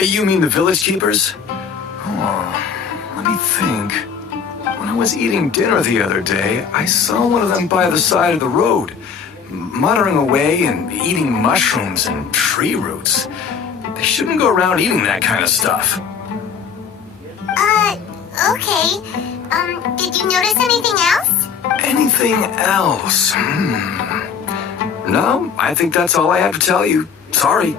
You mean the village keepers? Oh, let me think. When I was eating dinner the other day, I saw one of them by the side of the road, muttering away and eating mushrooms and tree roots. They shouldn't go around eating that kind of stuff. Okay. Did you notice anything else? Anything else? No, I think that's all I have to tell you. Sorry.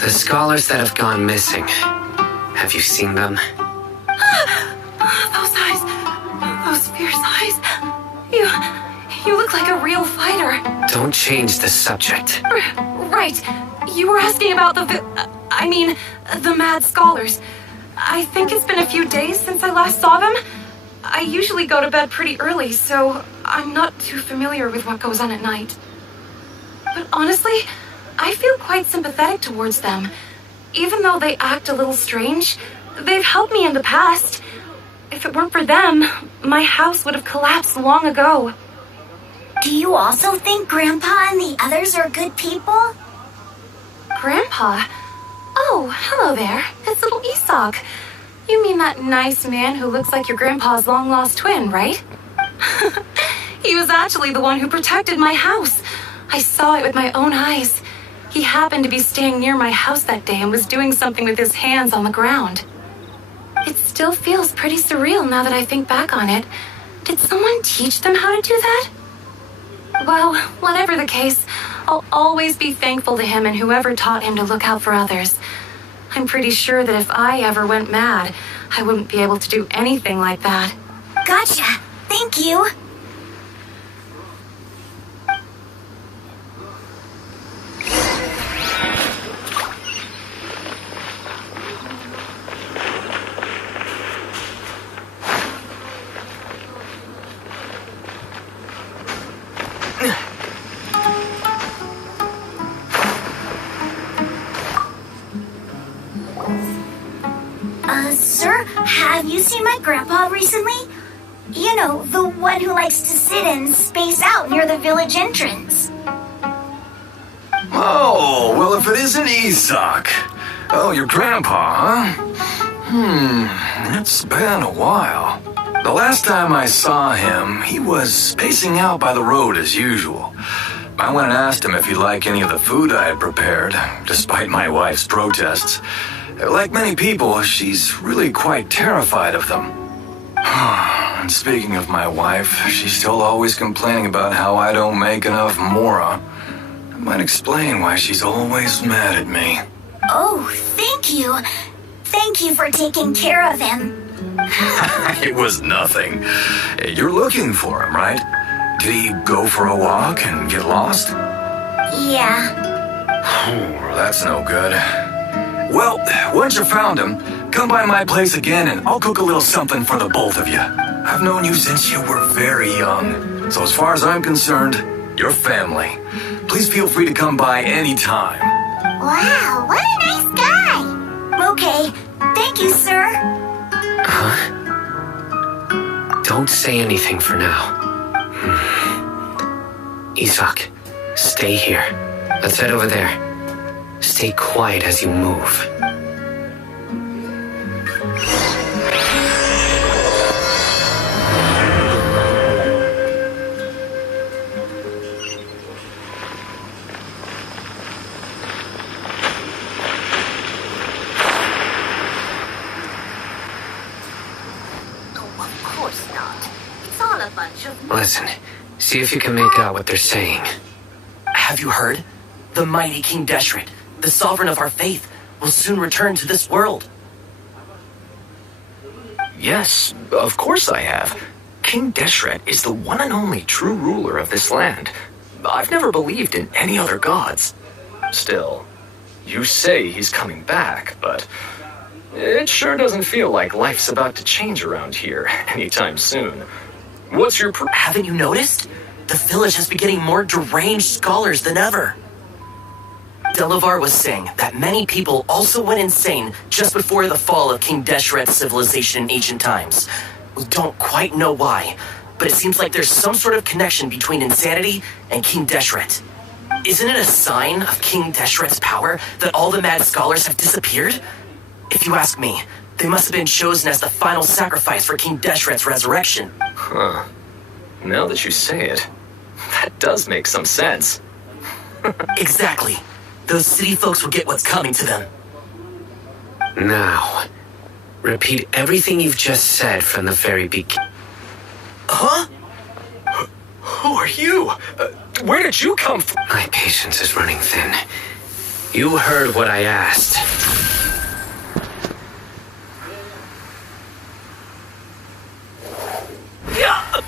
The scholars that have gone missing. Have you seen them? Those eyes. Those fierce eyes. You look like a real fighter. Don't change the subject. Right. You were asking about the mad scholars. I think it's been a few days since I last saw them. I usually go to bed pretty early, so I'm not too familiar with what goes on at night. But honestly, I feel quite sympathetic towards them. Even though they act a little strange, they've helped me in the past. If it weren't for them, my house would have collapsed long ago. Do you also think Grandpa and the others are good people? Grandpa? Oh, hello there. It's little Isak. You mean that nice man who looks like your grandpa's long-lost twin, right? He was actually the one who protected my house. I saw it with my own eyes. He happened to be staying near my house that day and was doing something with his hands on the ground. It still feels pretty surreal now that I think back on it. Did someone teach them how to do that? Well, whatever the case, I'll always be thankful to him and whoever taught him to look out for others. I'm pretty sure that if I ever went mad, I wouldn't be able to do anything like that. Gotcha. Thank you. Sir, have you seen my grandpa recently? You know, the one who likes to sit and space out near the village entrance. Oh, well, if it isn't Isak. Oh, your grandpa, huh? It's been a while. The last time I saw him, he was spacing out by the road as usual. I went and asked him if he'd like any of the food I had prepared, despite my wife's protests. Like many people, she's really quite terrified of them. And speaking of my wife, she's still always complaining about how I don't make enough mora. That might explain why she's always mad at me. Oh, thank you. Thank you for taking care of him. It was nothing. You're looking for him, right? Did he go for a walk and get lost? Yeah. Oh, that's no good. Well, once you found him, come by my place again and I'll cook a little something for the both of you. I've known you since you were very young. So as far as I'm concerned, you're family. Please feel free to come by anytime. Wow, what a nice guy. Okay, thank you, sir. Huh? Don't say anything for now. Isak, stay here. Let's head over there. Stay quiet as you move. Of course not. It's all a bunch of... Listen, see if you can make out what they're saying. Have you heard? The mighty King Deshret, the sovereign of our faith, will soon return to this world. Yes, of course I have. King Deshret is the one and only true ruler of this land. I've never believed in any other gods. Still, you say he's coming back, but it sure doesn't feel like life's about to change around here anytime soon. What's your Haven't you noticed? The village has been getting more deranged scholars than ever. Delavar was saying that many people also went insane just before the fall of King Deshret's civilization in ancient times. We don't quite know why, but it seems like there's some sort of connection between insanity and King Deshret. Isn't it a sign of King Deshret's power that all the mad scholars have disappeared? If you ask me, they must have been chosen as the final sacrifice for King Deshret's resurrection. Huh. Now that you say it, that does make some sense. Exactly. Those city folks will get what's coming to them. Now, repeat everything you've just said from the very beginning. Huh? Who are you? Where did you come from? My patience is running thin. You heard what I asked. Yeah.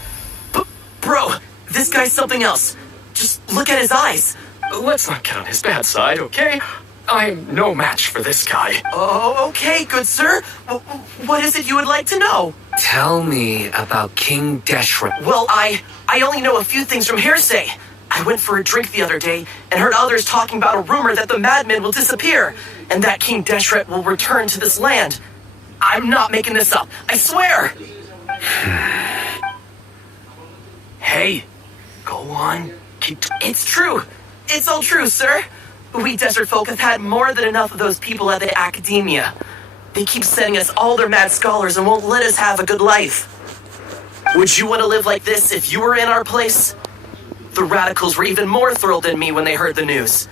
Bro, this guy's something else. Just look at his eyes. Let's not get on his bad side, okay? I'm no match for this guy. Oh, okay, good sir. What is it you would like to know? Tell me about King Deshret. Well, I only know a few things from hearsay. I went for a drink the other day and heard others talking about a rumor that the madmen will disappear and that King Deshret will return to this land. I'm not making this up, I swear. Hey, go on. It's true. It's all true, sir. We desert folk have had more than enough of those people at the academia. They keep sending us all their mad scholars and won't let us have a good life. Would you want to live like this if you were in our place? The radicals were even more thrilled than me when they heard the news.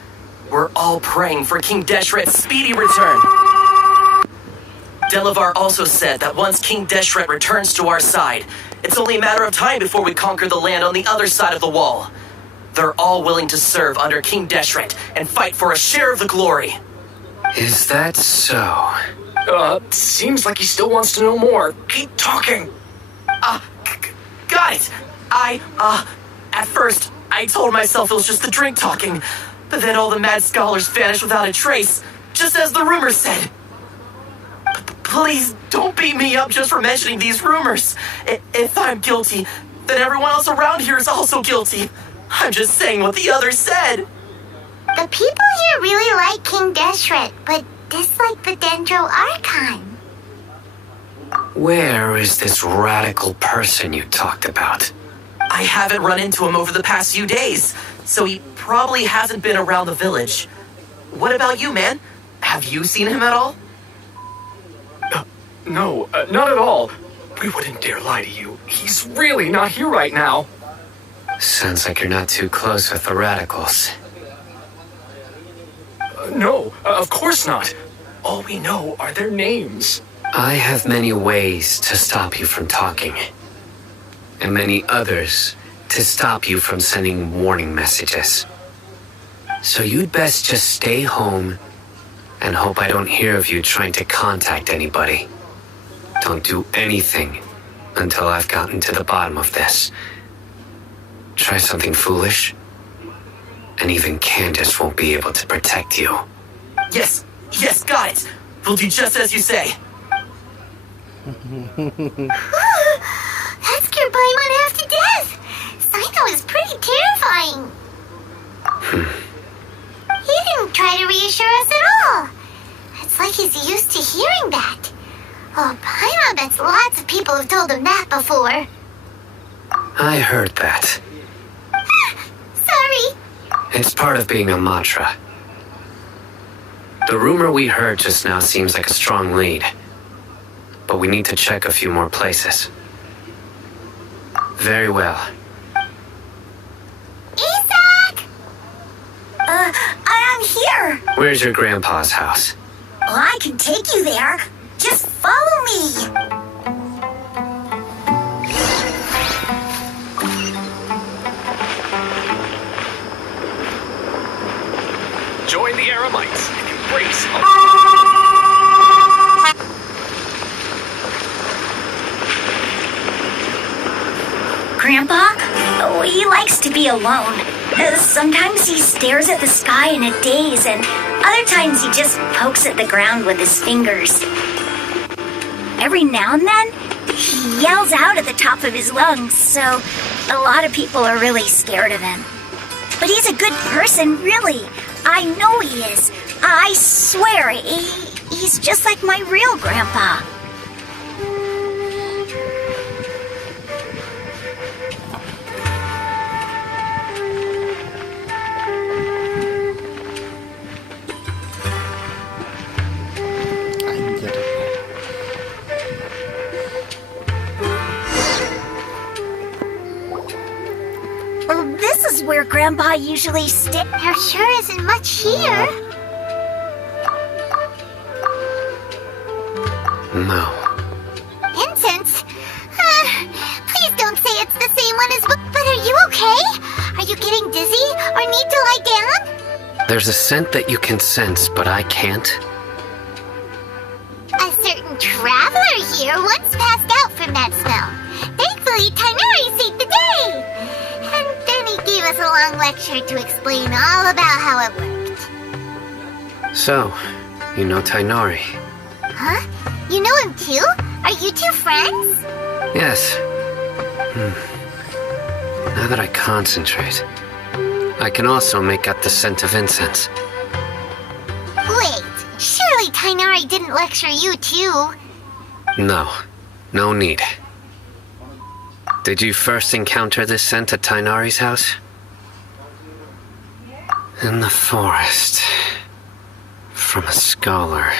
We're all praying for King Deshret's speedy return. Delavar also said that once King Deshret returns to our side, it's only a matter of time before we conquer the land on the other side of the wall. They're all willing to serve under King Deshret and fight for a share of the glory. Is that so? Seems like he still wants to know more. Keep talking. Got it. At first, I told myself it was just the drink talking, but then all the mad scholars vanished without a trace, just as the rumors said. Please, don't beat me up just for mentioning these rumors. If I'm guilty, then everyone else around here is also guilty. I'm just saying what the others said. The people here really like King Deshret, but dislike the Dendro Archon. Where is this radical person you talked about? I haven't run into him over the past few days, so he probably hasn't been around the village. What about you, man? Have you seen him at all? No, not at all. We wouldn't dare lie to you. He's really not here right now. Sounds like you're not too close with the radicals. No, of course not. All we know are their names. I have many ways to stop you from talking. And many others to stop you from sending warning messages. So you'd best just stay home and hope I don't hear of you trying to contact anybody. Don't do anything until I've gotten to the bottom of this. Try something foolish, and even Candace won't be able to protect you. Yes, got it. We'll do just as you say. That scared Paimon half to death. Sino is pretty terrifying. He didn't try to reassure us at all. It's like he's used to hearing that. Oh, Paimon bets lots of people have told him that before. I heard that. Sorry. It's part of being a mantra. The rumor we heard just now seems like a strong lead. But we need to check a few more places. Very well. Isaac! I'm here. Where's your grandpa's house? Well, I can take you there. Just follow me. Join the Eremites and embrace Grandpa? Oh, he likes to be alone. Sometimes he stares at the sky in a daze, and other times he just pokes at the ground with his fingers. Every now and then, he yells out at the top of his lungs, so a lot of people are really scared of him. But he's a good person, really. I know he is. I swear, he's just like my real grandpa. Well, this is where Grandpa usually stays. There sure isn't much here. No. Incense? Please don't say it's the same one as... But are you okay? Are you getting dizzy or need to lie down? There's a scent that you can sense, but I can't. A certain traveler here once passed out from that smell. Thankfully, Tainari saved the day. And then he gave us a long lecture to explain all about how it worked. So, you know Tainari? Huh? You know him too? Are you two friends? Yes. Now that I concentrate, I can also make out the scent of incense. Wait, surely Tainari didn't lecture you too. No. No need. Did you first encounter this scent at Tainari's house? In the forest. From a scholar.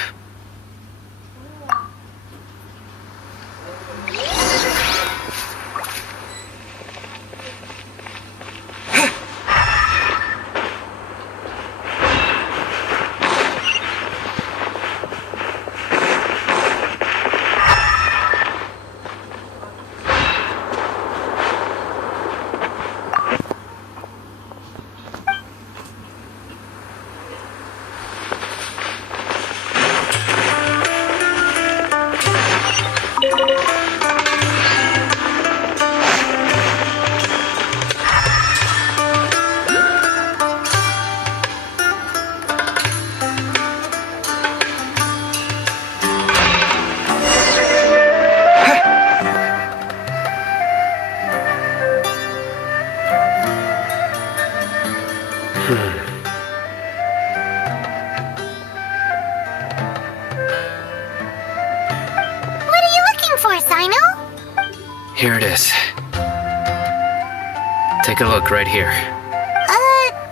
Take a look right here.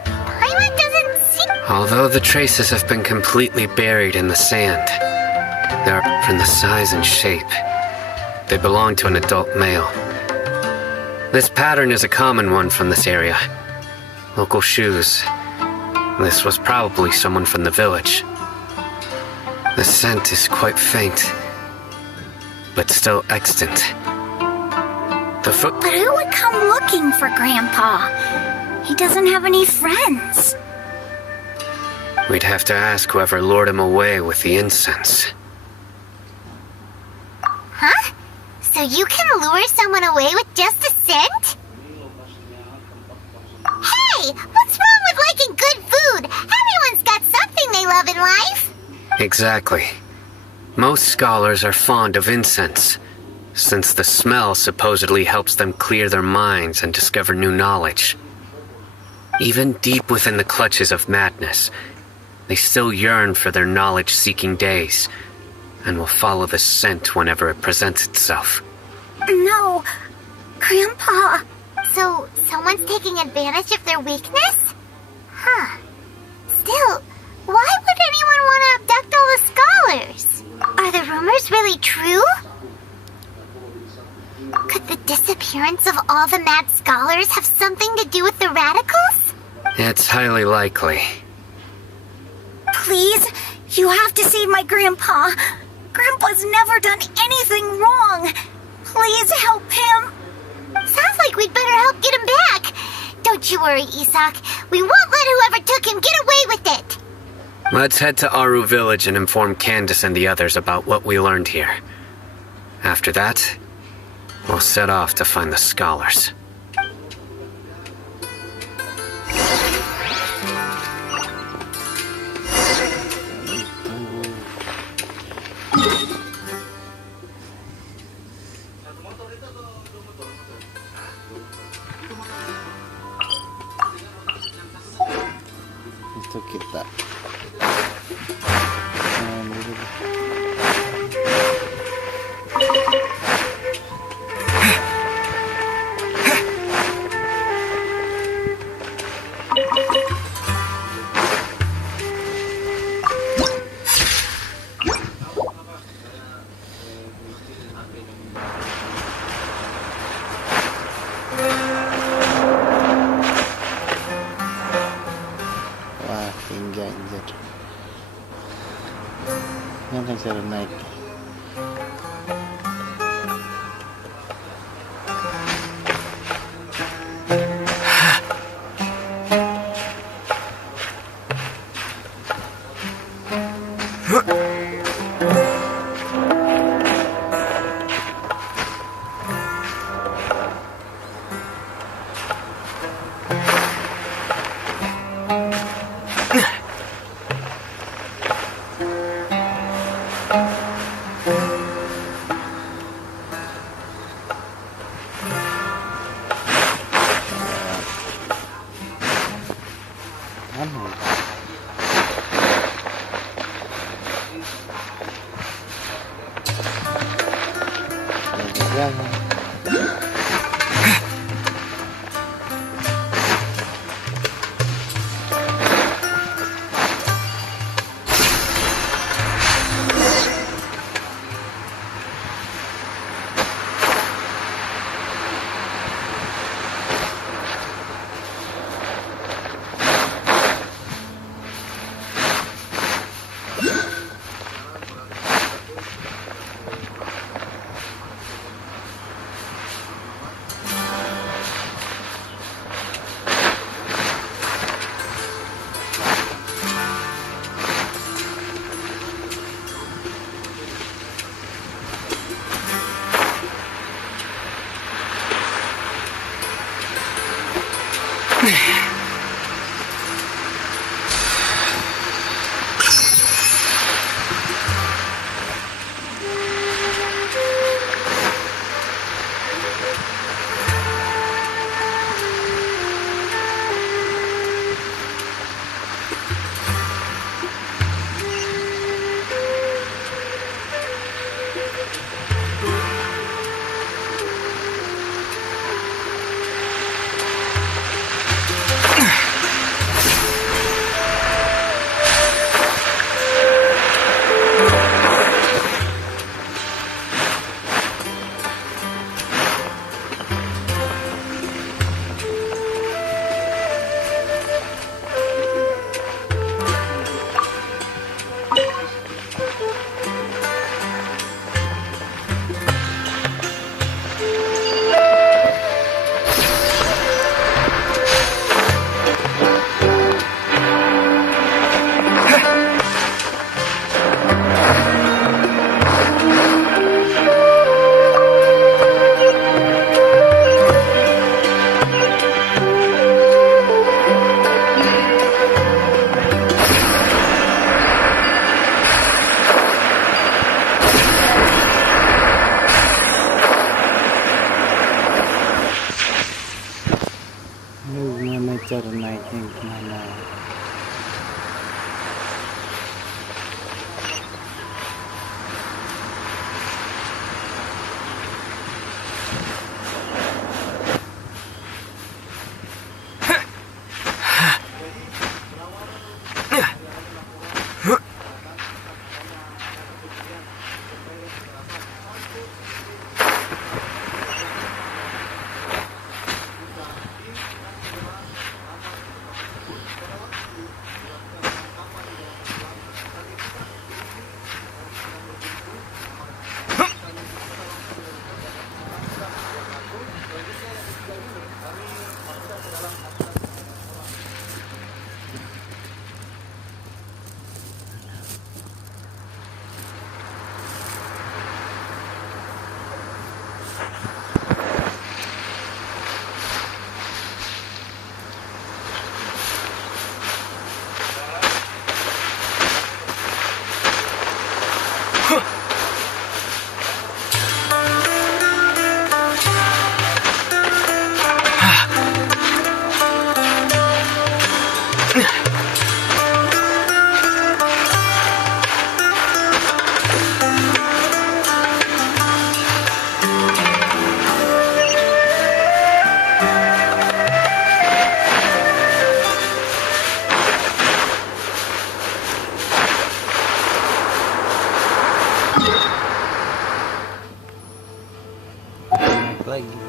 Paimon doesn't seem... Although the traces have been completely buried in the sand, they're from the size and shape. They belong to an adult male. This pattern is a common one from this area. Local shoes. This was probably someone from the village. The scent is quite faint, but still extant. The foot... But who would come looking for Grandpa? He doesn't have any friends. We'd have to ask whoever lured him away with the incense. Huh? So you can lure someone away with just a scent? Hey, what's wrong with liking good food? Everyone's got something they love in life. Exactly. Most scholars are fond of incense, since the smell supposedly helps them clear their minds and discover new knowledge. Even deep within the clutches of madness, they still yearn for their knowledge-seeking days, and will follow the scent whenever it presents itself. No, Grandpa. So, someone's taking advantage of their weakness? Huh. Still, why would anyone want to abduct all the scholars? Are the rumors really true? Could the disappearance of all the mad scholars have something to do with the radicals? It's highly likely. Please, you have to save my Grandpa. Grandpa's never done anything wrong. Please help him. Sounds like we'd better help get him back. Don't you worry, Isak. We won't let whoever took him get away with it. Let's head to Aru Village and inform Candace and the others about what we learned here. After that, we'll set off to find the scholars. Itu kita wah tinggi anjir. Mana cara naik? cara naiknya gimana. Lagi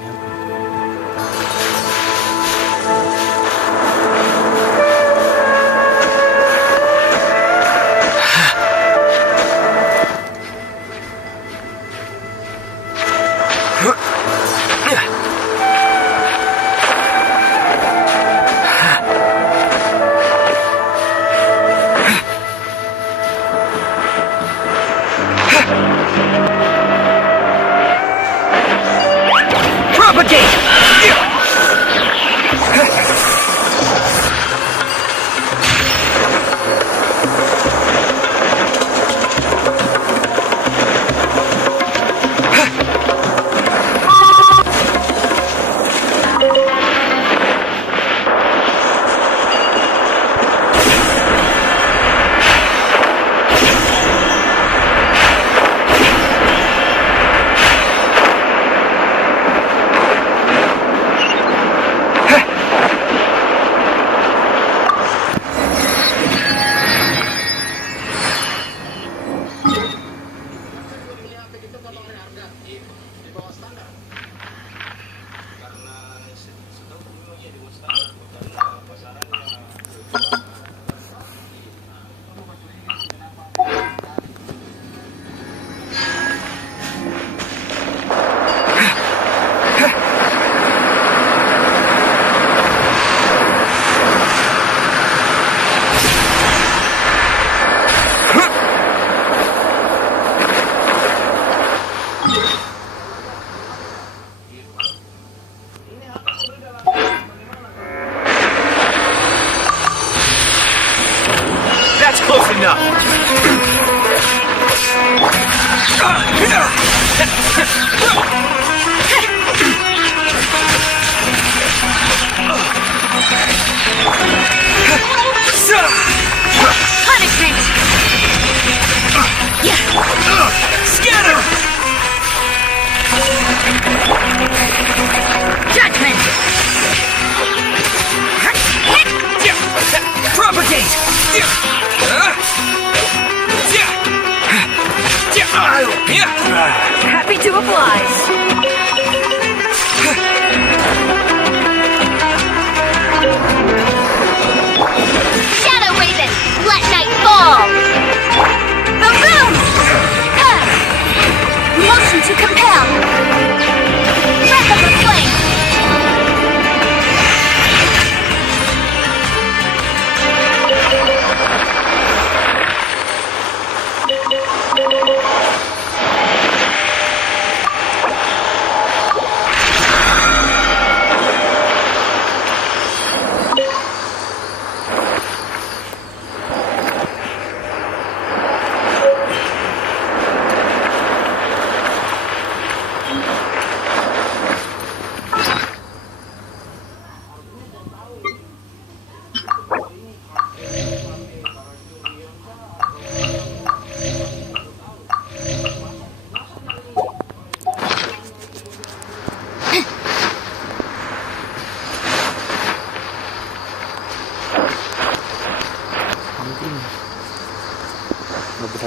Happy to oblige.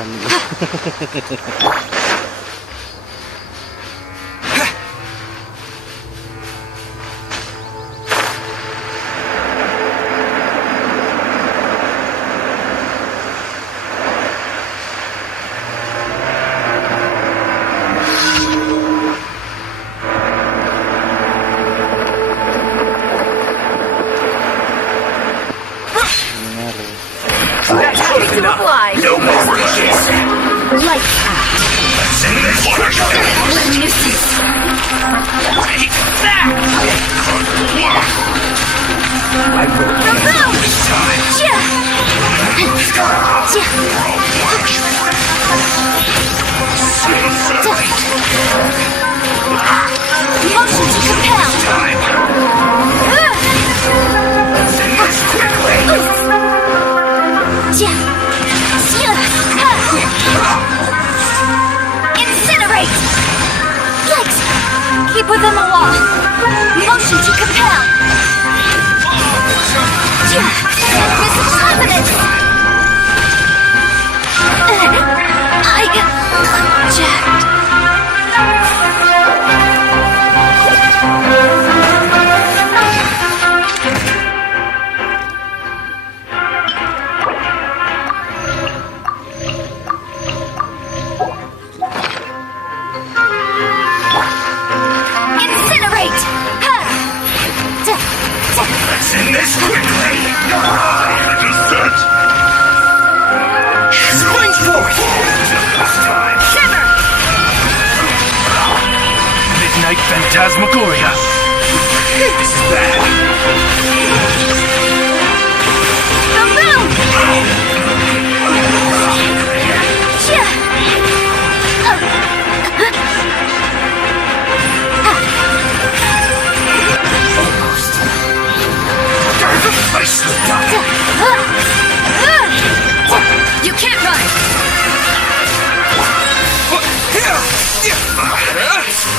Kelabasan. No more wishes. Lights out. Nuisance. Take that! I will Boom! this time. Motion to compel. Let's end this quickly. Incinerate! Yikes! Keep within the wall. Motion to compel. This is evidence. I object. Incinerate! Let's end this quickly. Descent. Spring forth. This time. Shiver! Midnight Phantasmagoria. This is bad. The moon! Face the dark. You can't run.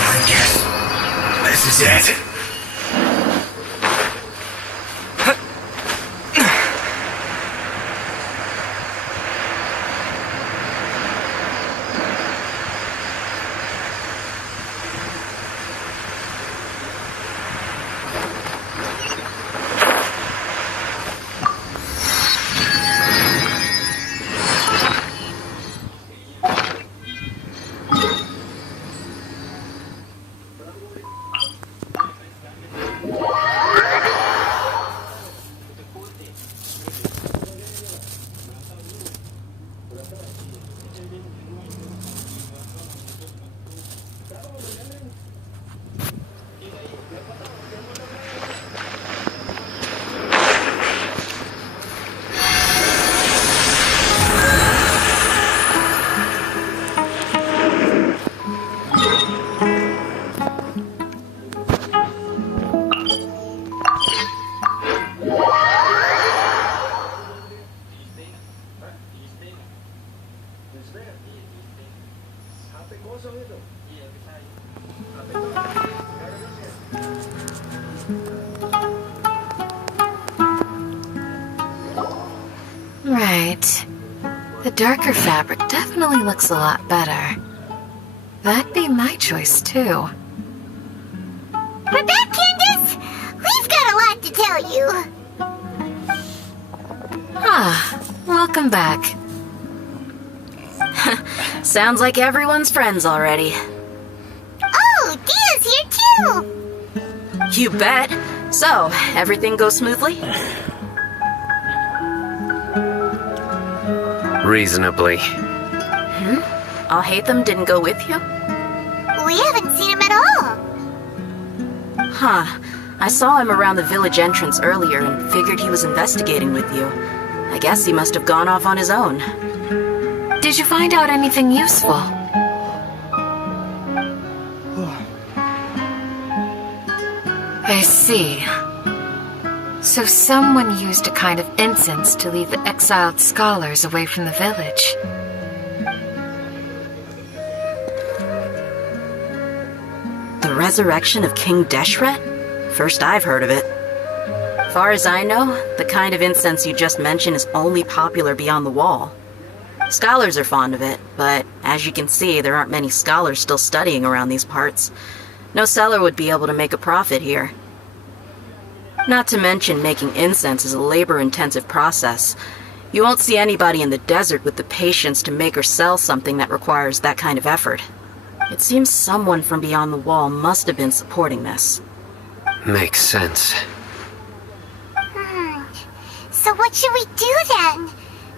I guess this is it. Right. The darker fabric definitely looks a lot better. That'd be my choice, too. We're back, Candace! We've got a lot to tell you. Ah, welcome back. Sounds like everyone's friends already. Oh, Dia's here too! You bet. So, everything goes smoothly? Reasonably. Alhaitham didn't go with you? We haven't seen him at all. Huh. I saw him around the village entrance earlier and figured he was investigating with you. I guess he must have gone off on his own. Did you find out anything useful? I see. So someone used a kind of incense to lead the exiled scholars away from the village. The resurrection of King Deshret? First I've heard of it. Far as I know, the kind of incense you just mentioned is only popular beyond the wall. Scholars are fond of it, but as you can see, there aren't many scholars still studying around these parts. No seller would be able to make a profit here. Not to mention, making incense is a labor-intensive process. You won't see anybody in the desert with the patience to make or sell something that requires that kind of effort. It seems someone from beyond the wall must have been supporting this. Makes sense. So what should we do then?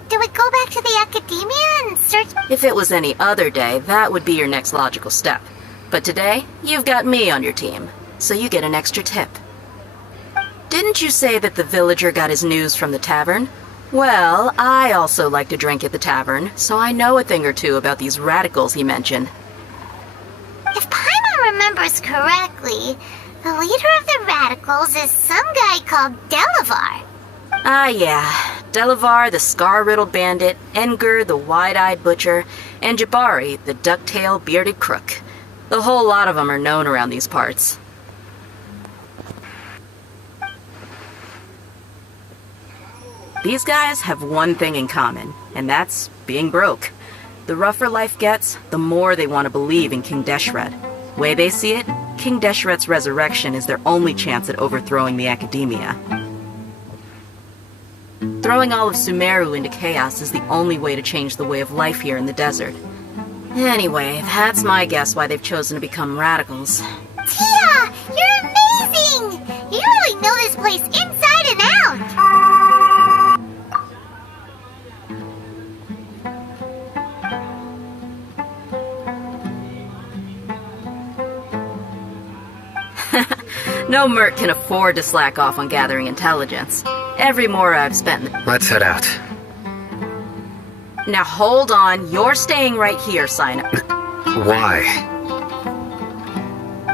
Do we go back to the academia and search? If it was any other day, that would be your next logical step. But today, you've got me on your team, so you get an extra tip. Didn't you say that the villager got his news from the tavern? Well, I also like to drink at the tavern, so I know a thing or two about these radicals he mentioned. If Paimon remembers correctly, the leader of the radicals is some guy called Delavar. Ah, yeah. Delavar, the scar-riddled bandit, Enger, the wide-eyed butcher, and Jabari, the duck-tailed bearded crook. The whole lot of them are known around these parts. These guys have one thing in common, and that's being broke. The rougher life gets, the more they want to believe in King Deshret. Way they see it, King Deshret's resurrection is their only chance at overthrowing the academia. Throwing all of Sumeru into chaos is the only way to change the way of life here in the desert. Anyway, that's my guess why they've chosen to become radicals. Tia! You're amazing! You really know this place inside and out! No merc can afford to slack off on gathering intelligence. Every more I've spent... Let's head out. Now hold on, you're staying right here, Sino. Why?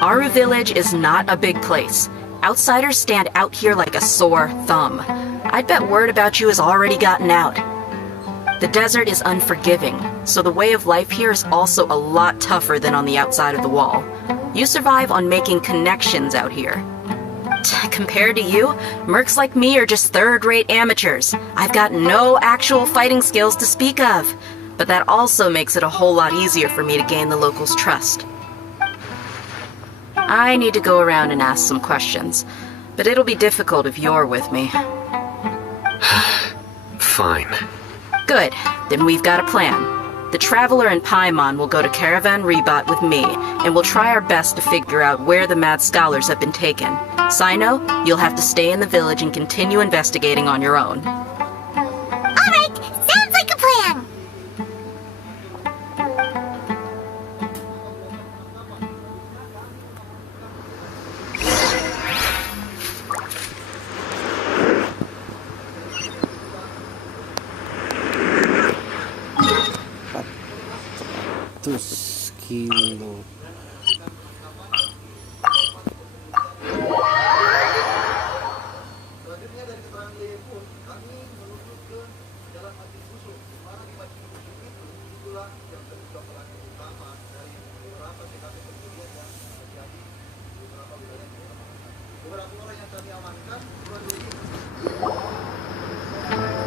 Aru Village is not a big place. Outsiders stand out here like a sore thumb. I'd bet word about you has already gotten out. The desert is unforgiving, so the way of life here is also a lot tougher than on the outside of the wall. You survive on making connections out here. Compared to you, mercs like me are just third-rate amateurs. I've got no actual fighting skills to speak of, but that also makes it a whole lot easier for me to gain the locals' trust. I need to go around and ask some questions, but it'll be difficult if you're with me. Fine. Good, then we've got a plan. The Traveler and Paimon will go to Caravan Rebot with me, and we'll try our best to figure out where the mad scholars have been taken. Sino, you'll have to stay in the village and continue investigating on your own. Alright, sounds like a plan! Kilo.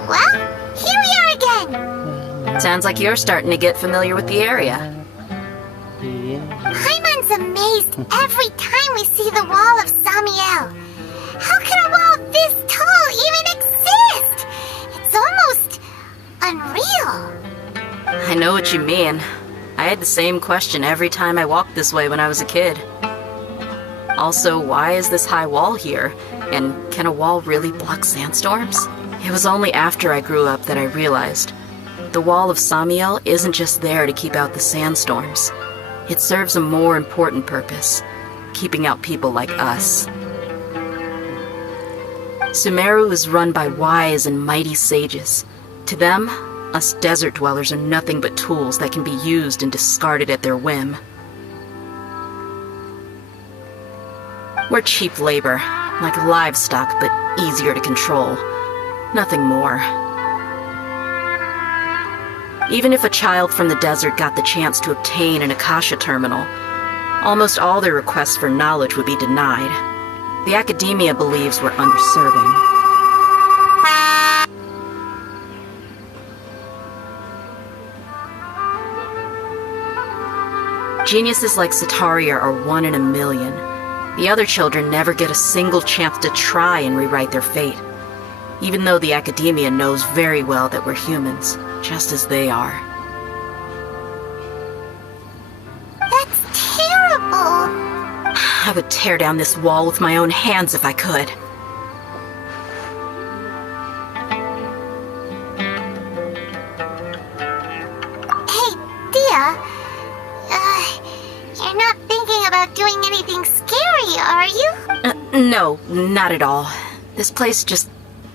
Well, here we are again! Sounds like you're starting to get familiar with the area. Paimon's amazed every time we see the wall of Samiel. How can a wall this tall even exist? It's almost unreal. I know what you mean. I had the same question every time I walked this way when I was a kid. Also, why is this high wall here? And can a wall really block sandstorms? It was only after I grew up that I realized the wall of Samiel isn't just there to keep out the sandstorms. It serves a more important purpose, keeping out people like us. Sumeru is run by wise and mighty sages. To them, us desert dwellers are nothing but tools that can be used and discarded at their whim. We're cheap labor, like livestock, but easier to control. Nothing more. Even if a child from the desert got the chance to obtain an Akasha terminal, almost all their requests for knowledge would be denied. The academia believes we're underserving. Geniuses like Sataria are one in a million. The other children never get a single chance to try and rewrite their fate. Even though the academia knows very well that we're humans, just as they are. That's terrible. I would tear down this wall with my own hands if I could. Hey, Dia. You're not thinking about doing anything scary, are you? No, not at all. This place just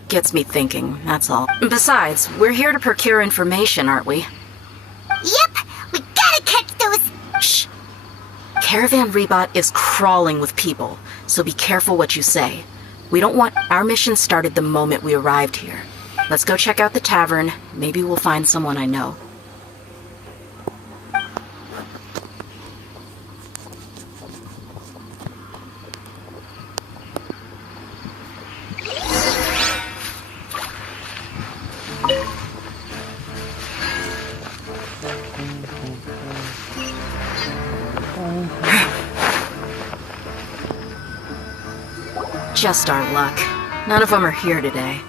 gets me thinking, that's all. Besides, we're here to procure information, aren't we? Yep, we gotta catch those... Shh. Caravan Rebot is crawling with people, so be careful what you say. We don't want our mission started the moment we arrived here. Let's go check out the tavern. Maybe we'll find someone I know. Just our luck. None of them are here today.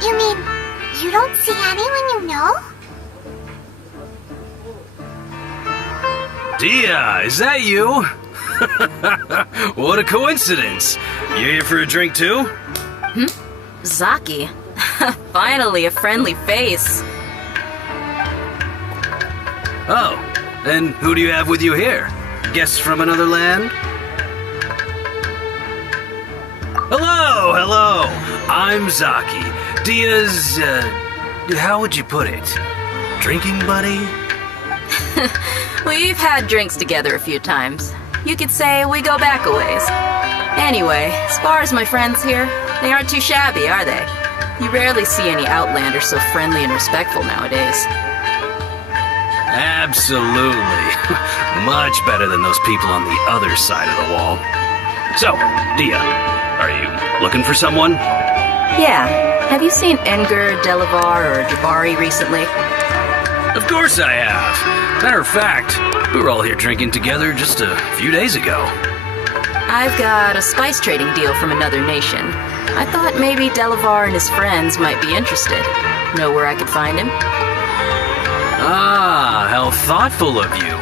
You mean, you don't see anyone you know? Dia, is that you? What a coincidence. You here for a drink too? Zaki. Finally, a friendly face. Oh, then who do you have with you here? Guests from another land? Hello! I'm Zaki. Dia's, how would you put it? Drinking buddy? We've had drinks together a few times. You could say we go back a ways. Anyway, as far as my friends here, they aren't too shabby, are they? You rarely see any Outlanders so friendly and respectful nowadays. Absolutely. Much better than those people on the other side of the wall. So, Dia, are you looking for someone? Yeah. Have you seen Enger, Delavar, or Jabari recently? Of course I have. Matter of fact, we were all here drinking together just a few days ago. I've got a spice trading deal from another nation. I thought maybe Delavar and his friends might be interested. Know where I could find him? Ah, how thoughtful of you.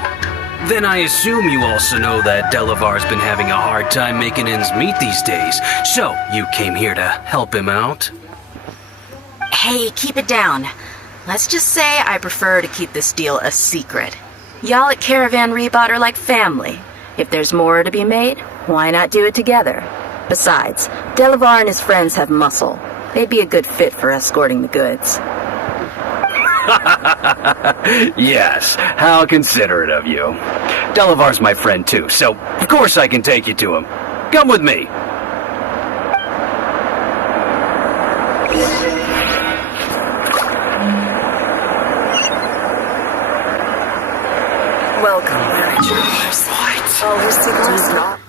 Then I assume you also know that Delavar's been having a hard time making ends meet these days, so you came here to help him out? Hey, keep it down. Let's just say I prefer to keep this deal a secret. Y'all at Caravan Rebot are like family. If there's more to be made, why not do it together? Besides, Delavar and his friends have muscle. They'd be a good fit for escorting the goods. Yes, how considerate of you. Delavar's my friend too, so of course I can take you to him. Come with me. Welcome, travelers. All who seek to not.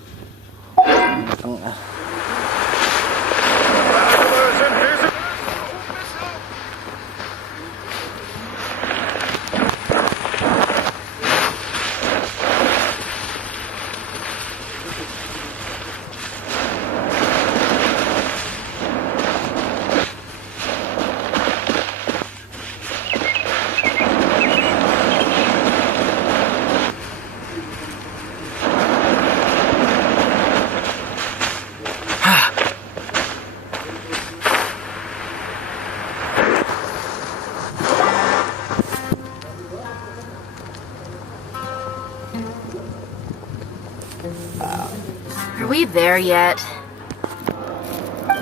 Are we there yet?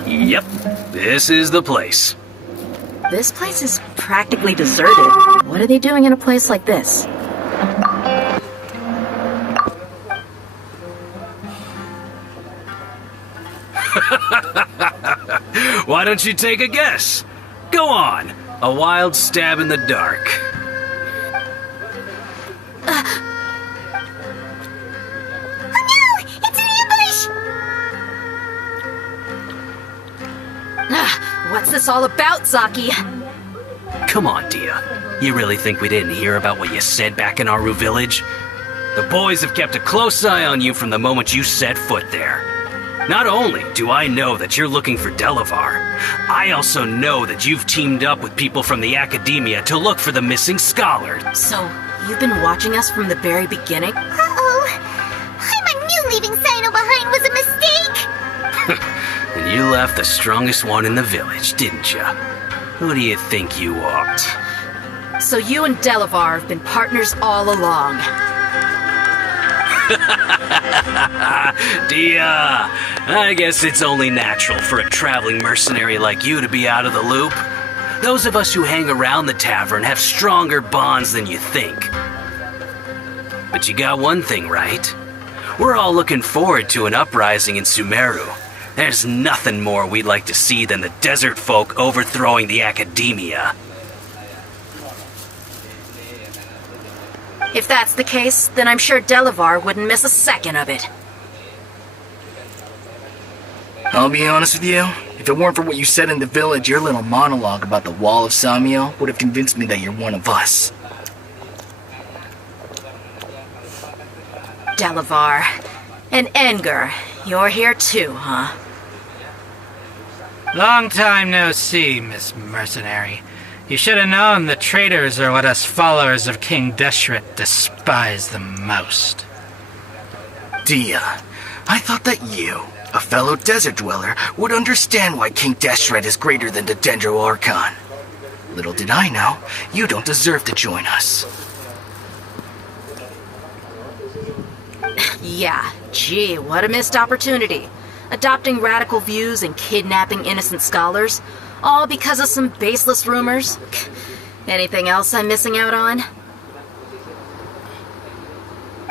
Yep, this is the place. This place is practically deserted. What are they doing in a place like this? Why don't you take a guess? Go on, a wild stab in the dark. What's this all about, Zaki? Come on, Dia. You really think we didn't hear about what you said back in Aru Village? The boys have kept a close eye on you from the moment you set foot there. Not only do I know that you're looking for Delavar, I also know that you've teamed up with people from the Academia to look for the missing scholar. So, you've been watching us from the very beginning? Uh-oh. I knew leaving Sino behind was a mistake! And you left the strongest one in the village, didn't you? Who do you think you are? So you and Delavar have been partners all along. Dia, I guess it's only natural for a traveling mercenary like you to be out of the loop. Those of us who hang around the tavern have stronger bonds than you think. But you got one thing right. We're all looking forward to an uprising in Sumeru. There's nothing more we'd like to see than the desert folk overthrowing the Academia. If that's the case, then I'm sure Delavar wouldn't miss a second of it. I'll be honest with you, if it weren't for what you said in the village, your little monologue about the Wall of Samiel would have convinced me that you're one of us. Delavar. And Enger, you're here too, huh? Long time no see, Miss Mercenary. You should have known the traitors are what us followers of King Deshret despise the most. Dia, I thought that you, a fellow desert dweller, would understand why King Deshret is greater than the Dendro Archon. Little did I know, you don't deserve to join us. Yeah, gee, what a missed opportunity. Adopting radical views and kidnapping innocent scholars, all because of some baseless rumors. Anything else I'm missing out on?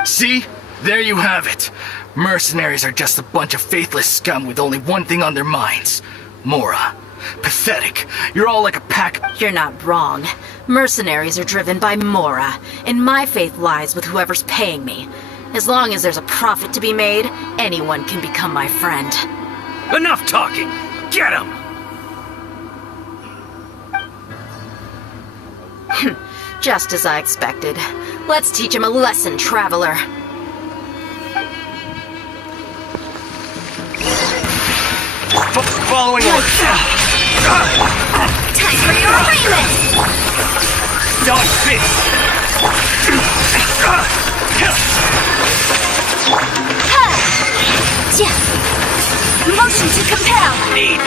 See? There you have it. Mercenaries are just a bunch of faithless scum with only one thing on their minds. Mora. Pathetic. You're all like a pack... You're not wrong. Mercenaries are driven by Mora, and my faith lies with whoever's paying me. As long as there's a profit to be made, anyone can become my friend. Enough talking! Get him! Just as I expected. Let's teach him a lesson, traveler. Following orders. Time for your arraignment! Dodge this! Motion to compel! Need!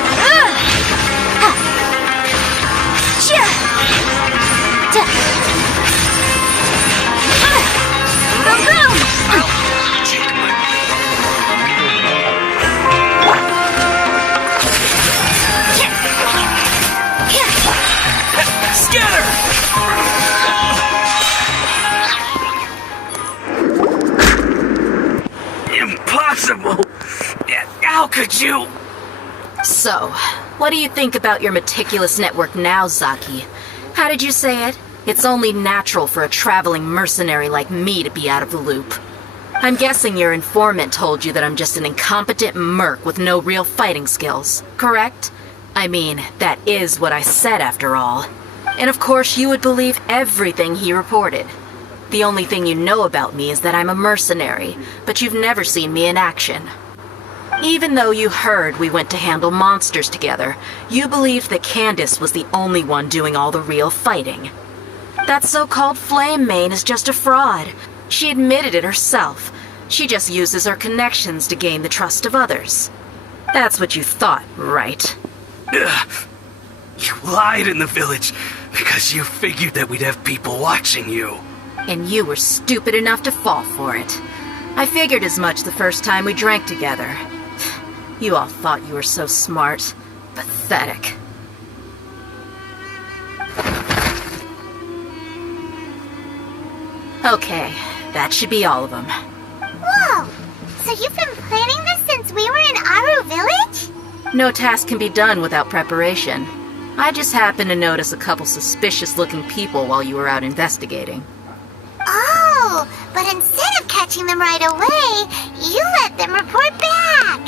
Impossible! How could you? So, what do you think about your meticulous network now, Zaki? How did you say it? It's only natural for a traveling mercenary like me to be out of the loop. I'm guessing your informant told you that I'm just an incompetent merc with no real fighting skills, correct? I mean, that is what I said after all. And of course you would believe everything he reported. The only thing you know about me is that I'm a mercenary, but you've never seen me in action. Even though you heard we went to handle monsters together, you believed that Candace was the only one doing all the real fighting. That so-called Flame Mane is just a fraud. She admitted it herself. She just uses her connections to gain the trust of others. That's what you thought, right? You lied in the village because you figured that we'd have people watching you. And you were stupid enough to fall for it. I figured as much the first time we drank together. You all thought you were so smart. Pathetic. Okay, that should be all of them. Whoa! So you've been planning this since we were in Aru Village? No task can be done without preparation. I just happened to notice a couple suspicious-looking people while you were out investigating. Oh, but instead of catching them right away, you let them report back.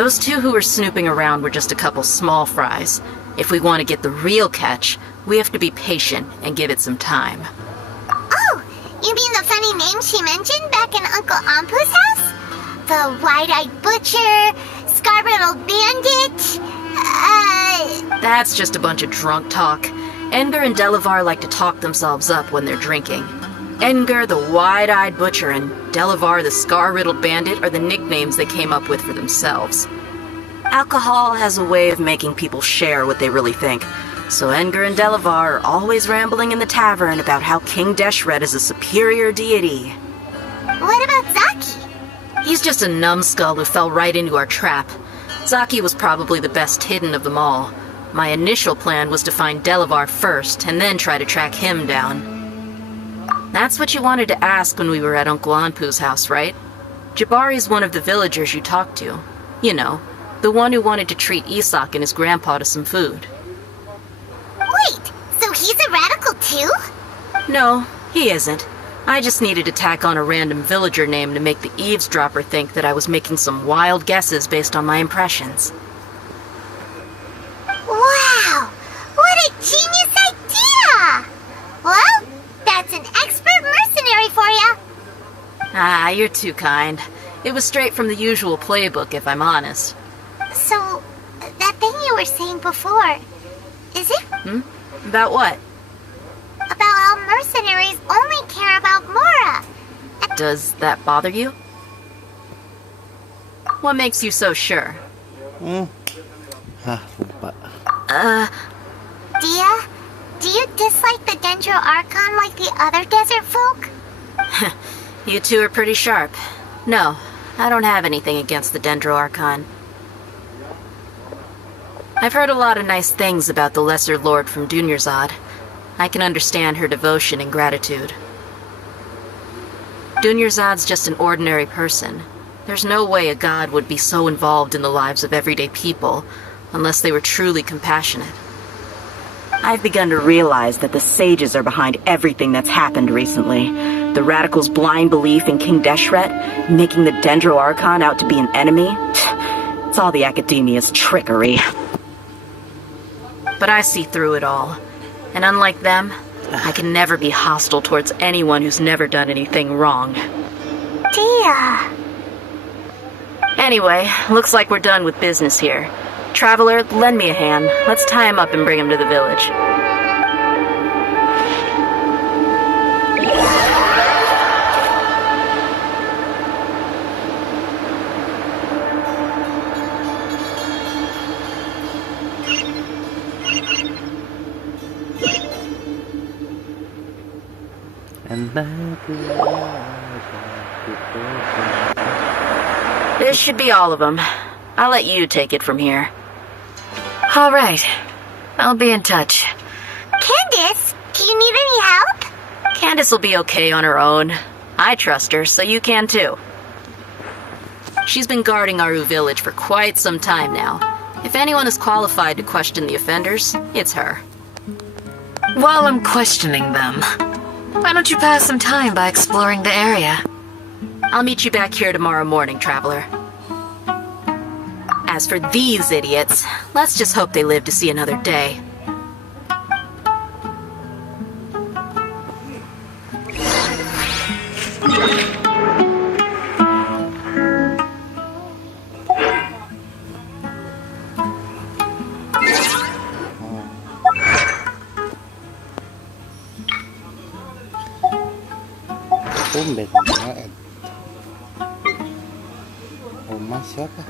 Those two who were snooping around were just a couple small fries. If we want to get the real catch, we have to be patient and give it some time. Oh, you mean the funny name she mentioned back in Uncle Ampu's house? The wide-eyed butcher, scar-riddled bandit, That's just a bunch of drunk talk. Edgar and Delavar like to talk themselves up when they're drinking. Edgar, the wide-eyed butcher, and Delavar, the scar-riddled bandit, are the nicknames they came up with for themselves. Alcohol has a way of making people share what they really think, so Edgar and Delavar are always rambling in the tavern about how King Deshret is a superior deity. What about Zaki? He's just a numbskull who fell right into our trap. Zaki was probably the best hidden of them all. My initial plan was to find Delavar first, and then try to track him down. That's what you wanted to ask when we were at Uncle Anpu's house, right? Jabari's one of the villagers you talked to. You know, the one who wanted to treat Isak and his grandpa to some food. Wait, so he's a radical too? No, he isn't. I just needed to tack on a random villager name to make the eavesdropper think that I was making some wild guesses based on my impressions. Wow! What a genius idea! Well, that's an expert mercenary for you. Ah, you're too kind. It was straight from the usual playbook, if I'm honest. So, that thing you were saying before, is it? About what? About how mercenaries only care about Mora. Does that bother you? What makes you so sure? Lupa. Dia, do you dislike the Dendro Archon like the other desert folk? You two are pretty sharp. No, I don't have anything against the Dendro Archon. I've heard a lot of nice things about the Lesser Lord from Dunyarzad. I can understand her devotion and gratitude. Dunyarzad's just an ordinary person. There's no way a god would be so involved in the lives of everyday people, unless they were truly compassionate. I've begun to realize that the sages are behind everything that's happened recently. The radicals' blind belief in King Deshret, making the Dendro Archon out to be an enemy. It's all the academia's trickery. But I see through it all. And unlike them, I can never be hostile towards anyone who's never done anything wrong. Dia. Anyway, looks like we're done with business here. Traveler, lend me a hand. Let's tie him up and bring him to the village. This should be all of them. I'll let you take it from here. All right. I'll be in touch. Candace, do you need any help? Candace will be okay on her own. I trust her, so you can too. She's been guarding Aru village for quite some time now. If anyone is qualified to question the offenders, it's her. While I'm questioning them, why don't you pass some time by exploring the area? I'll meet you back here tomorrow morning, Traveler. As for these idiots, let's just hope they live to see another day. Tumben banget. Rumah siapa?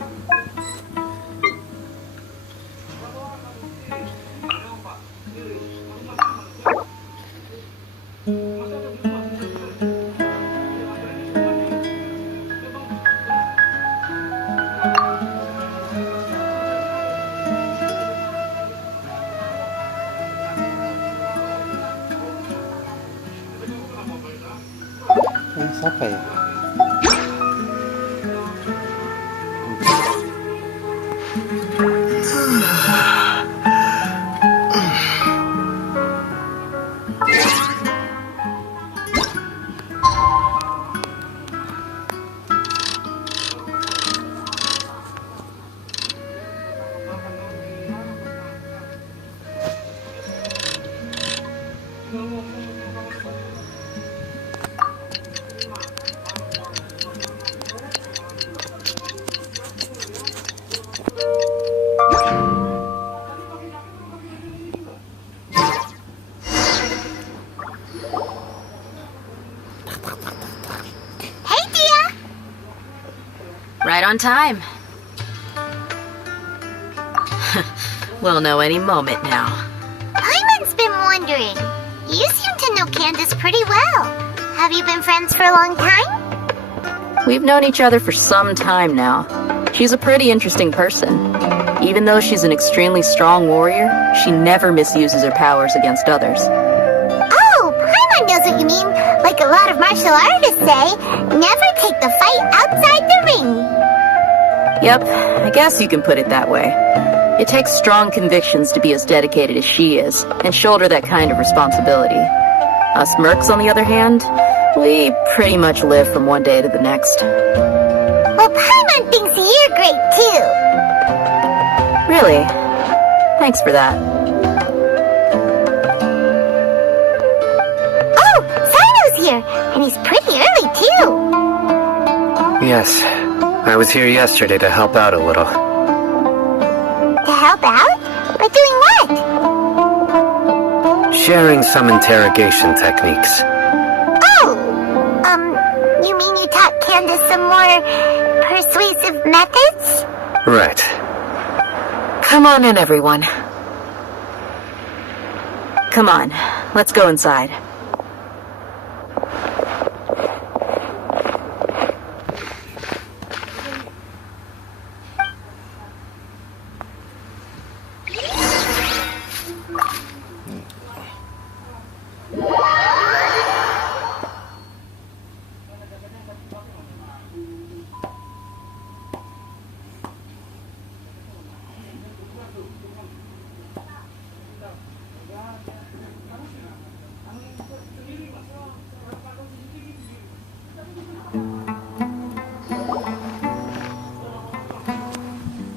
Siapa ya? Right on time. We'll know any moment now. Paimon's been wondering. You seem to know Candace pretty well. Have you been friends for a long time? We've known each other for some time now. She's a pretty interesting person. Even though she's an extremely strong warrior, she never misuses her powers against others. Oh, Paimon knows what you mean. Like a lot of martial artists say, never take the fight outside the ring. Yep, I guess you can put it that way. It takes strong convictions to be as dedicated as she is, and shoulder that kind of responsibility. Us mercs, on the other hand, we pretty much live from one day to the next. Well, Paimon thinks you're great, too. Really? Thanks for that. Oh, Sino's here, and he's pretty early, too. Yes, I was here yesterday to help out a little. To help out? By doing what? Sharing some interrogation techniques. Oh! You mean you taught Candace some more persuasive methods? Right. Come on in, everyone. Come on, let's go inside.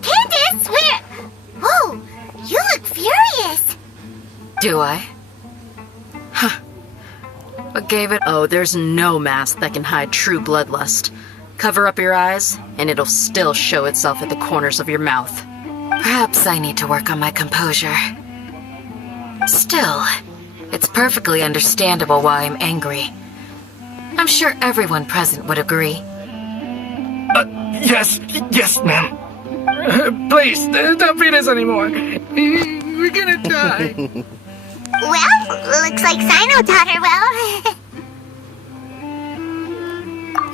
Candace, where... Whoa, you look furious. Do I? Huh. What gave it? Oh, there's no mask that can hide true bloodlust. Cover up your eyes, and it'll still show itself at the corners of your mouth. Perhaps I need to work on my composure. Still, it's perfectly understandable why I'm angry. I'm sure everyone present would agree. Yes, ma'am. Please, don't beat us anymore. We're gonna die. Well, looks like Sino taught her well.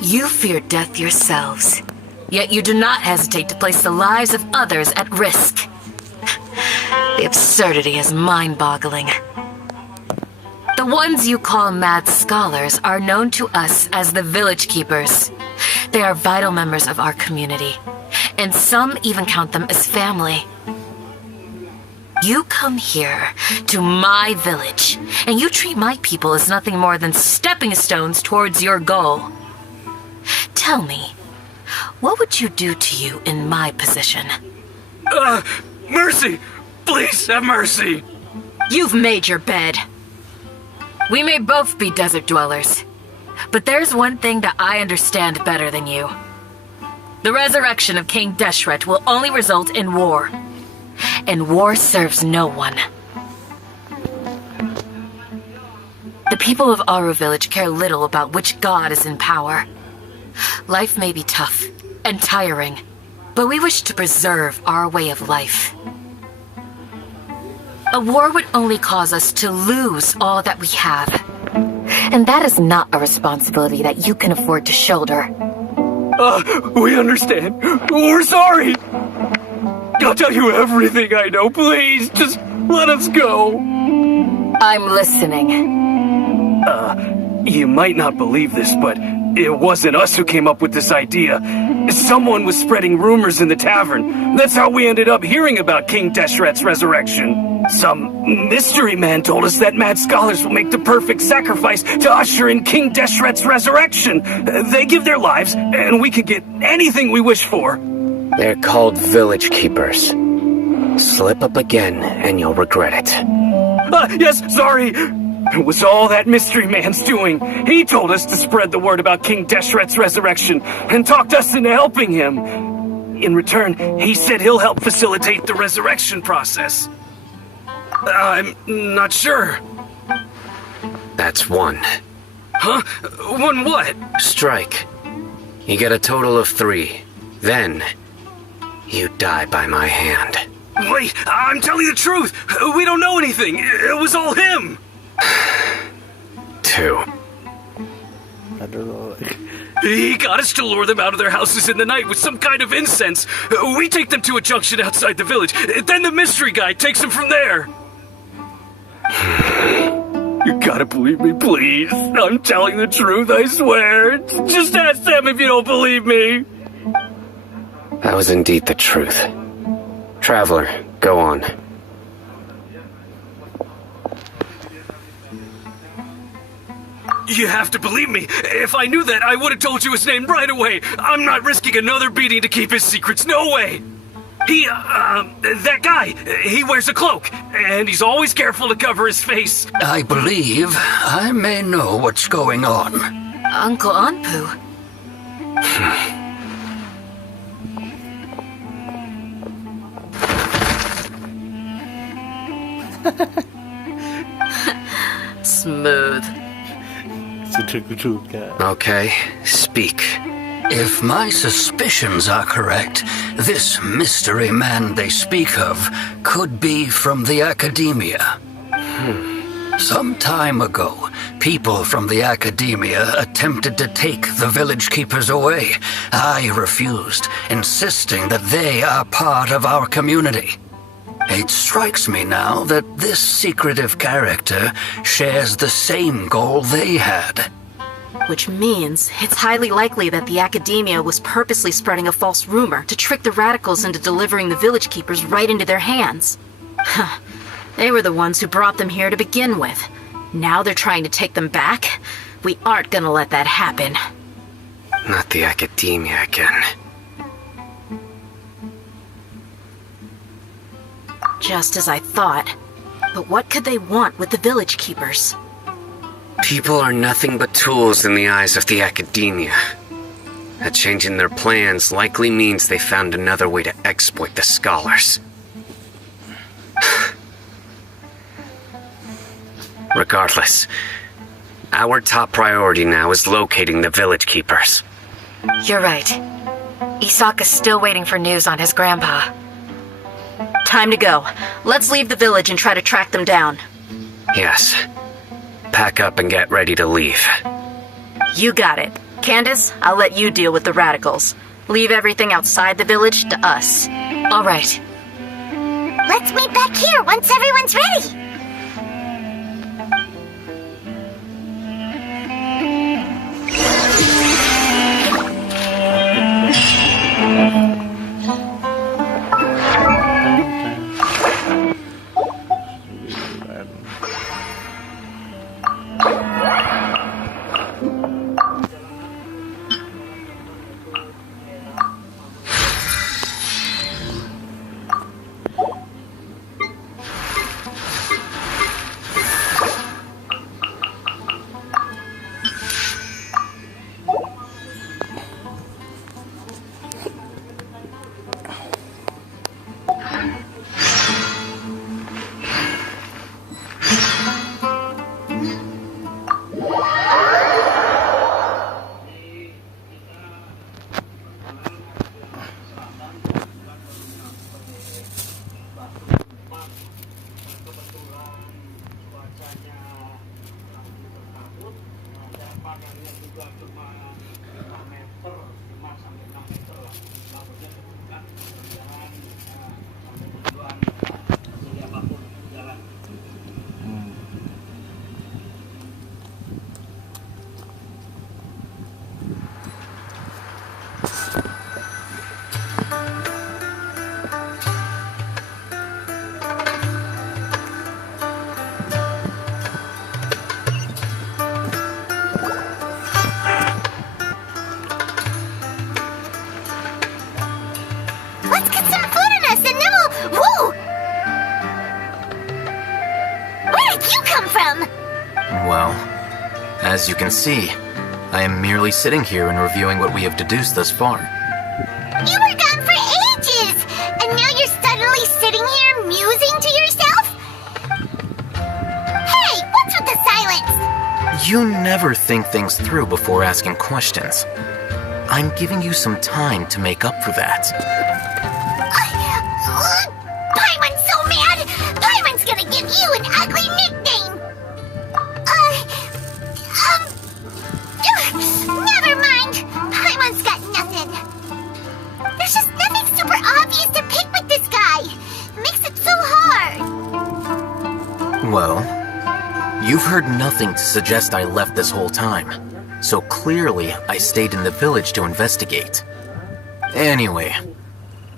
You fear death yourselves, yet you do not hesitate to place the lives of others at risk. The absurdity is mind-boggling. The ones you call mad scholars are known to us as the Village Keepers. They are vital members of our community, and some even count them as family. You come here to my village, and you treat my people as nothing more than stepping stones towards your goal. Tell me, what would you do to you in my position? Mercy! Please have mercy! You've made your bed. We may both be desert dwellers, but there's one thing that I understand better than you. The resurrection of King Deshret will only result in war, and war serves no one. The people of Aru Village care little about which god is in power. Life may be tough and tiring, but we wish to preserve our way of life. A war would only cause us to lose all that we have. And that is not a responsibility that you can afford to shoulder. We understand. We're sorry. I'll tell you everything I know. Please, just let us go. I'm listening. You might not believe this, but it wasn't us who came up with this idea. Someone was spreading rumors in the tavern. That's how we ended up hearing about King Deshret's resurrection. Some mystery man told us that mad scholars will make the perfect sacrifice to usher in King Deshret's resurrection. They give their lives, and we can get anything we wish for. They're called Village Keepers. Slip up again, and you'll regret it. Yes, sorry. It was all that mystery man's doing. He told us to spread the word about King Deshret's resurrection, and talked us into helping him. In return, he said he'll help facilitate the resurrection process. I'm not sure. That's one. Huh? One what? Strike. You get a total of 3. Then, you die by my hand. Wait, I'm telling the truth! We don't know anything! It was all him! 2. He got us to lure them out of their houses in the night with some kind of incense. We take them to a junction outside the village. Then the mystery guy takes them from there. You gotta believe me, please. I'm telling the truth, I swear. Just ask them if you don't believe me. That was indeed the truth. Traveler, go on. You have to believe me. If I knew that, I would have told you his name right away. I'm not risking another beating to keep his secrets. No way. That guy, he wears a cloak, and he's always careful to cover his face. I believe I may know what's going on. Uncle Anpu. Smooth. Okay, speak. If my suspicions are correct, this mystery man they speak of could be from the academia. Some time ago, people from the academia attempted to take the village keepers away. I refused, insisting that they are part of our community. It strikes me now that this secretive character shares the same goal they had. Which means it's highly likely that the academia was purposely spreading a false rumor to trick the radicals into delivering the village keepers right into their hands. They were the ones who brought them here to begin with. Now they're trying to take them back? We aren't gonna let that happen. Not the academia again. Just as I thought. But what could they want with the village keepers? People are nothing but tools in the eyes of the academia. A change in their plans likely means they found another way to exploit the scholars. Regardless, our top priority now is locating the village keepers. You're right. Isaka's still waiting for news on his grandpa. Time to go. Let's leave the village and try to track them down. Yes. Pack up and get ready to leave. You got it. Candace, I'll let you deal with the radicals. Leave everything outside the village to us. All right. Let's meet back here once everyone's ready. As you can see, I am merely sitting here and reviewing what we have deduced thus far. You were gone for ages, and now you're suddenly sitting here musing to yourself? Hey, what's with the silence? You never think things through before asking questions. I'm giving you some time to make up for that. Paimon's so mad! Paimon's gonna give you an ugly nickname! Never mind! Paimon's got nothing. There's just nothing super obvious to pick with this guy. It makes it so hard. Well, you've heard nothing to suggest I left this whole time. So clearly, I stayed in the village to investigate. Anyway,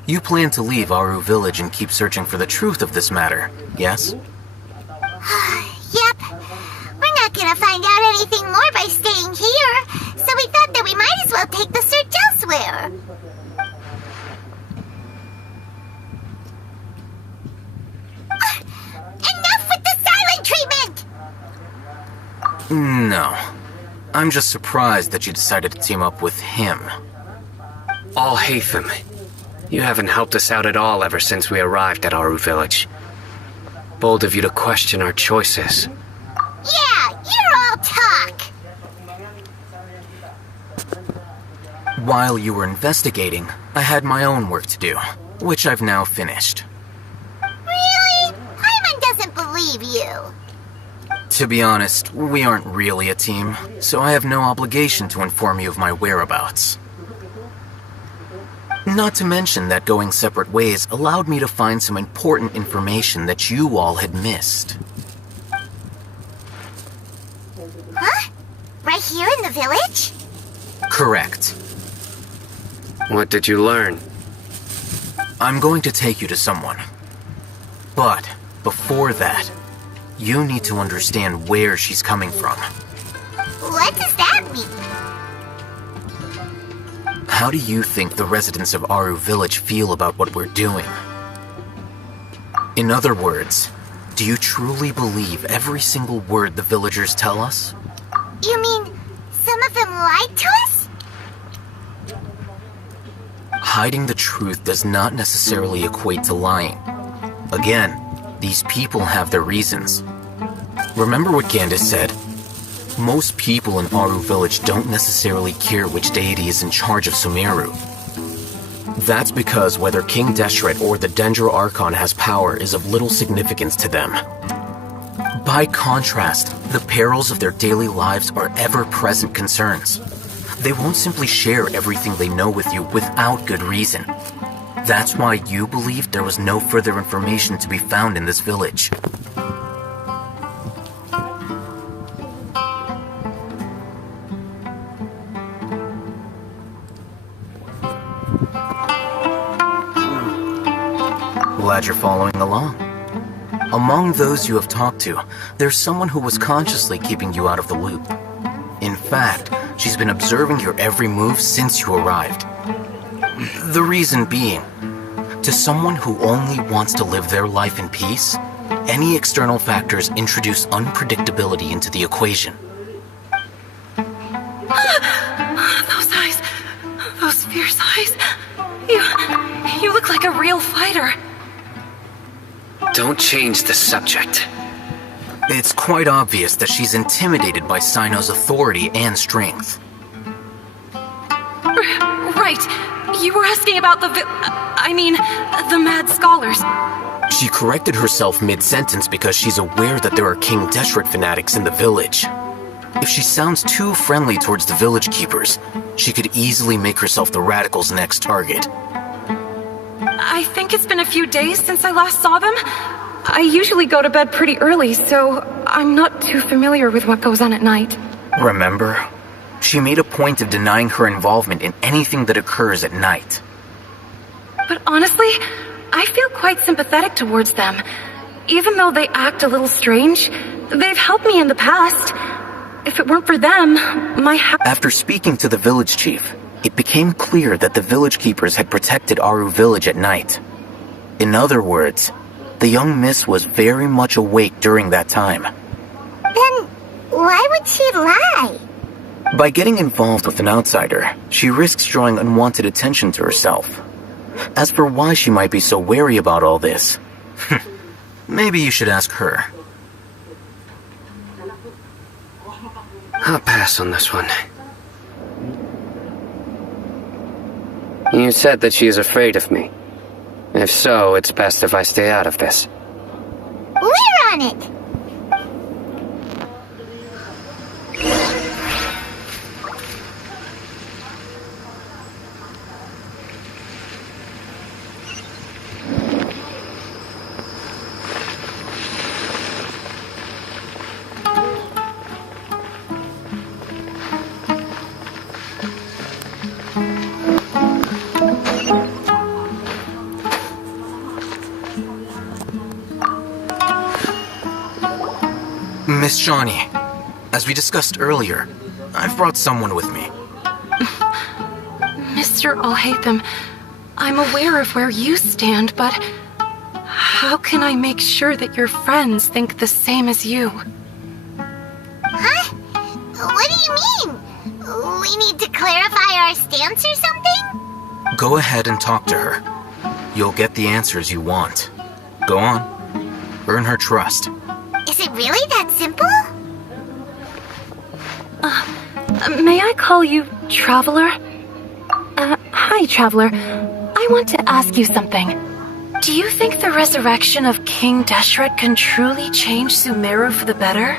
you plan to leave Aru Village and keep searching for the truth of this matter, yes? Yep. We're not gonna find out anything more by staying here, so we thought that we might as well take the search elsewhere. Enough with the silent treatment! No. I'm just surprised that you decided to team up with him. All Hatham, you haven't helped us out at all ever since we arrived at Aru Village. Bold of you to question our choices. Yeah, you're all talk! While you were investigating, I had my own work to do, which I've now finished. Really? Paimon doesn't believe you. To be honest, we aren't really a team, so I have no obligation to inform you of my whereabouts. Not to mention that going separate ways allowed me to find some important information that you all had missed. Huh? Right here in the village? Correct. What did you learn? I'm going to take you to someone. But before that, you need to understand where she's coming from. What does that mean? How do you think the residents of Aru Village feel about what we're doing? In other words, do you truly believe every single word the villagers tell us? You mean some of them lied to us? Hiding the truth does not necessarily equate to lying. Again, these people have their reasons. Remember what Gandhi said? Most people in Aru Village don't necessarily care which deity is in charge of Sumeru. That's because whether King Deshret or the Dendro Archon has power is of little significance to them. By contrast, the perils of their daily lives are ever-present concerns. They won't simply share everything they know with you without good reason. That's why you believed there was no further information to be found in this village. Glad you're following along. Among those you have talked to, there's someone who was consciously keeping you out of the loop. In fact, she's been observing your every move since you arrived. The reason being, to someone who only wants to live their life in peace, any external factors introduce unpredictability into the equation. Those eyes. Those fierce eyes. You look like a real fighter. Don't change the subject. It's quite obvious that she's intimidated by Sino's authority and strength. Right. You were asking about the mad scholars. She corrected herself mid-sentence because she's aware that there are King Deshret fanatics in the village. If she sounds too friendly towards the village keepers, she could easily make herself the radicals' next target. I think it's been a few days since I last saw them. I usually go to bed pretty early, so I'm not too familiar with what goes on at night. Remember? She made a point of denying her involvement in anything that occurs at night. But honestly, I feel quite sympathetic towards them. Even though they act a little strange, they've helped me in the past. If it weren't for them, After speaking to the village chief, it became clear that the village keepers had protected Aru Village at night. In other words, the young miss was very much awake during that time. Then why would she lie? By getting involved with an outsider, she risks drawing unwanted attention to herself. As for why she might be so wary about all this, maybe you should ask her. I'll pass on this one. You said that she is afraid of me. If so, it's best if I stay out of this. We're on it! Miss Shawnee, as we discussed earlier, I've brought someone with me. Mr. Alhaitham, I'm aware of where you stand, but how can I make sure that your friends think the same as you? Huh? What do you mean? We need to clarify our stance or something? Go ahead and talk to her. You'll get the answers you want. Go on. Earn her trust. Is it really that simple? May I call you Traveler? Hi, Traveler. I want to ask you something. Do you think the resurrection of King Deshret can truly change Sumeru for the better?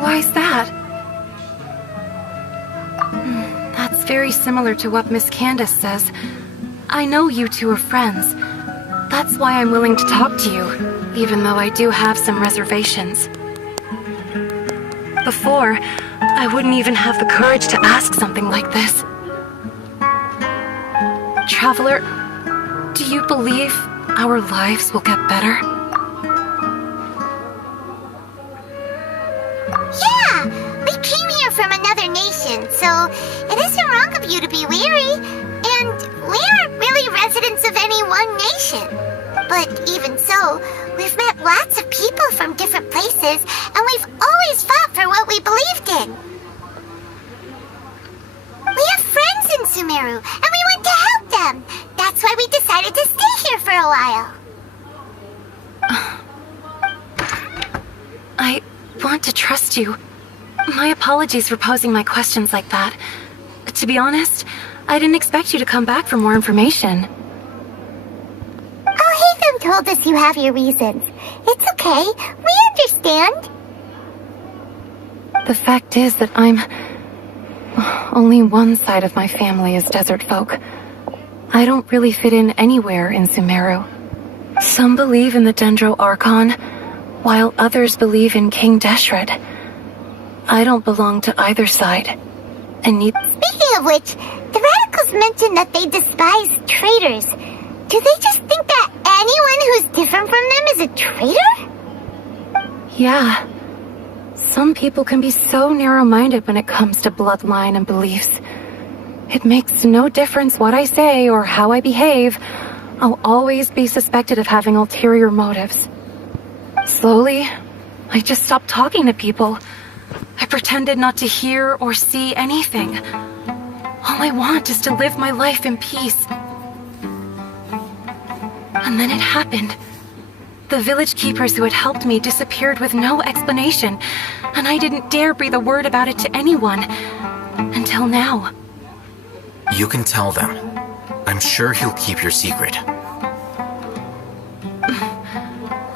Why's that? That's very similar to what Miss Candace says. I know you two are friends. That's why I'm willing to talk to you, even though I do have some reservations. Before, I wouldn't even have the courage to ask something like this. Traveler, do you believe our lives will get better? Yeah! We came here from another nation, so it isn't wrong of you to be weary. And we aren't really residents of any one nation. But even so, we've met lots of people from different places, and we've always fought for what we believed in. We have friends in Sumeru, and we want to help them. That's why we decided to stay here for a while. I want to trust you. My apologies for posing my questions like that. To be honest, I didn't expect you to come back for more information. Alhaitham told us you have your reasons. It's okay. We understand. The fact is that only one side of my family is desert folk. I don't really fit in anywhere in Sumeru. Some believe in the Dendro Archon, while others believe in King Deshret. I don't belong to either side, and need... Speaking of which, the radicals mentioned that they despise traitors. Do they just think that anyone who's different from them is a traitor? Yeah. Some people can be so narrow-minded when it comes to bloodline and beliefs. It makes no difference what I say or how I behave. I'll always be suspected of having ulterior motives. Slowly, I just stopped talking to people. I pretended not to hear or see anything. All I want is to live my life in peace. And then it happened. The village keepers who had helped me disappeared with no explanation, and I didn't dare breathe a word about it to anyone. Until now. You can tell them. I'm sure he'll keep your secret.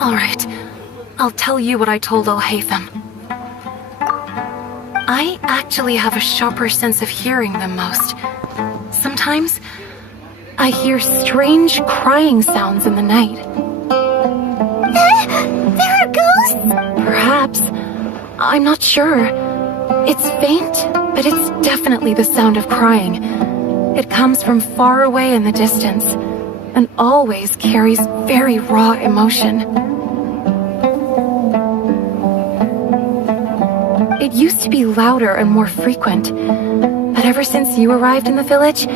All right. I'll tell you what I told Alhaitham. I actually have a sharper sense of hearing than most. Sometimes, I hear strange crying sounds in the night. There are ghosts? Perhaps. I'm not sure. It's faint, but it's definitely the sound of crying. It comes from far away in the distance, and always carries very raw emotion. It used to be louder and more frequent, but ever since you arrived in the village,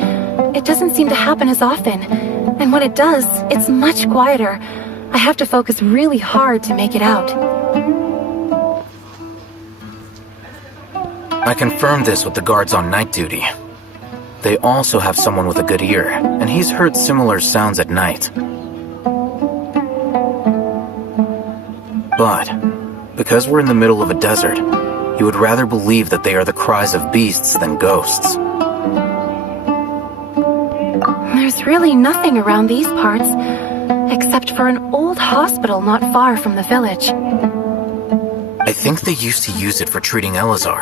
it doesn't seem to happen as often, and when it does, it's much quieter. I have to focus really hard to make it out. I confirmed this with the guards on night duty. They also have someone with a good ear, and he's heard similar sounds at night. But, because we're in the middle of a desert, he would rather believe that they are the cries of beasts than ghosts. There's really nothing around these parts, except for an old hospital not far from the village. I think they used to use it for treating Elazar,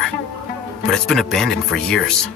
but it's been abandoned for years.